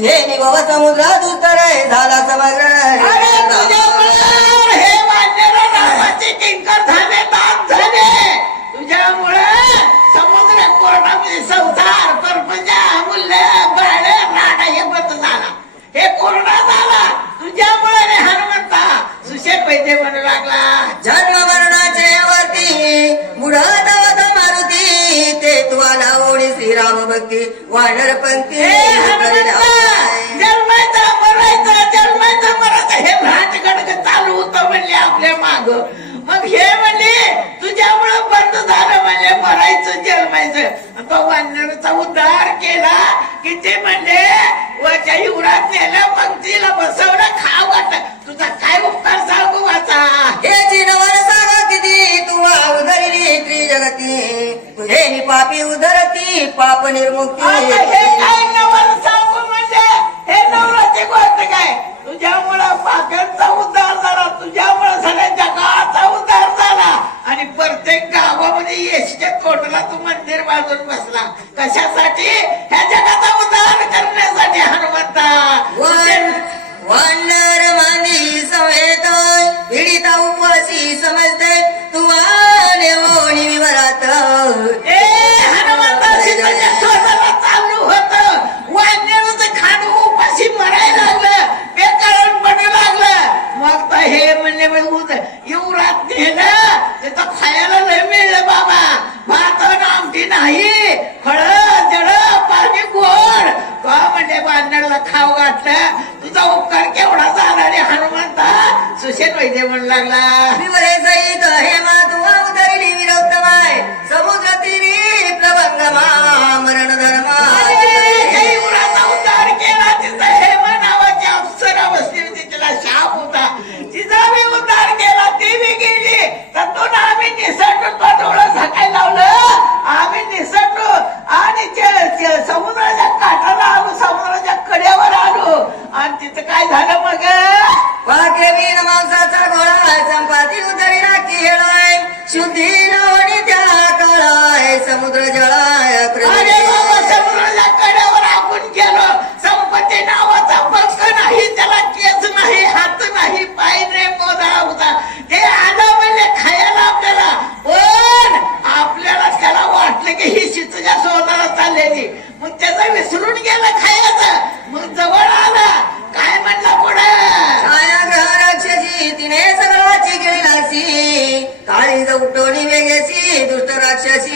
समुद्रात उतर झाला समग्र. अरे तुझ्यामुळं हे वाढणारे रामाचे किंकर झाले दात झाले. तुझ्यामुळं समुद्र कोरडामध्ये संसार परपंच अमूल्य बाळ राडा हे बंद झाला. हे कोरडा झाला. तुझ्यामुळे रे हनुमंता सुशे पैसे म्हणू लागला. जन्म मारुती ओळी श्रीराम भक्ती वाढर पंक्ती हे हनुमंता जन्मायचं हे चालू होतं म्हणले आपल्या माग. मग हे म्हणले तुझ्यामुळं बंद झालं म्हणले मरायचं जन्मायचं. तो वानरचा उद्धार केला की ते म्हणले वच्या पापी उधरती पाप निर्मुक्ती. हे काय नवर सांगू म्हणजे? हे नवराची गोष्ट काय? तुझ्यामुळं पाकरचा उद्धार झाला तुझ्यामुळं सगळ्या जगाचा उद्धार झाला. आणि प्रत्येक गावामध्ये एसटे कोटला तू मंदिर बांधून बसला. कशासाठी? ह्या जगाचा उद्धार करण्यासाठी हनुमंता. वन वानर म्हणले खाव खाऊ घातलं. तुझा उपकार केवढा झाला रे हनुमंता. सुशेन वैद्य म्हणू लागला. उठवणी वेगेसी दुष्ट राक्षस